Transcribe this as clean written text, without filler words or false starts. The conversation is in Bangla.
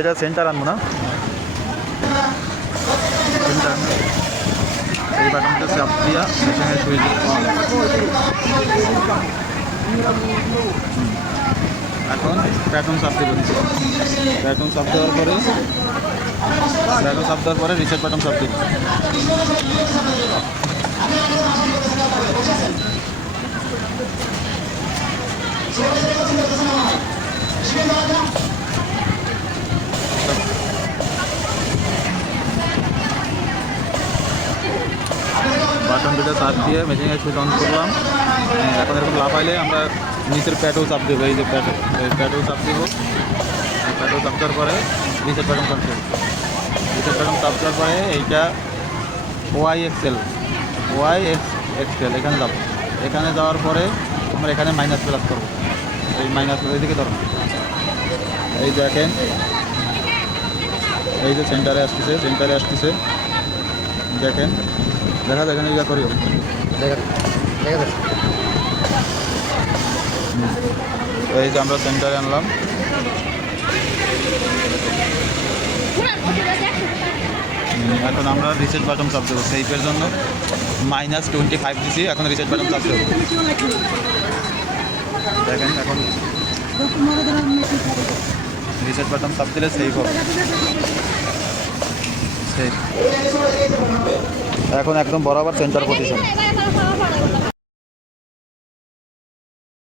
এটা সেন্টার আনবো না, সেন্টার এই বাটনটা চাপ দিয়া মেশিনের সুইচ অন। এখন প্যাটার্ন চাপ দেবো, প্যাটার্ন চাপ দেওয়ার পরে রিসেট বাটন চাপ দেবো। বাটন দুটো চাপ দিয়ে মেশিনের সুইচ অন করলাম। এখন এরকম লাফাইলে আমরা নিচের প্যাডও চাপ দেবো, এই যে প্যাডও চাপ দেবো। প্যাডও চাপ দেওয়ার পরে রিসেট বাটন চাপ দেবো। রিসেট বাটন চাপ দেওয়ার পরে এইটা ওয়াই এক্সেল এখানে যাবো। এখানে যাওয়ার পরে আমরা এখানে মাইনাস প্লাস করবো। এই মাইনাস এইদিকে ধরুন, এই দেখেন এই যে সেন্টারে আসতেছে দেখেন, দেখা দেখেন ইয়া করিও এই যে আমরা সেন্টারে আনলাম। এখন আমরা রিসেট বাটন চাপ দেবো, সেইফের জন্য -25 দিছি। এখন রিসেট বাটন চাপ দেবো। দেখেন এখন রিসেট বাটন চাপ দিলে সেভ হবে। সেভ এখন একদম বরাবর সেন্টার পজিশন।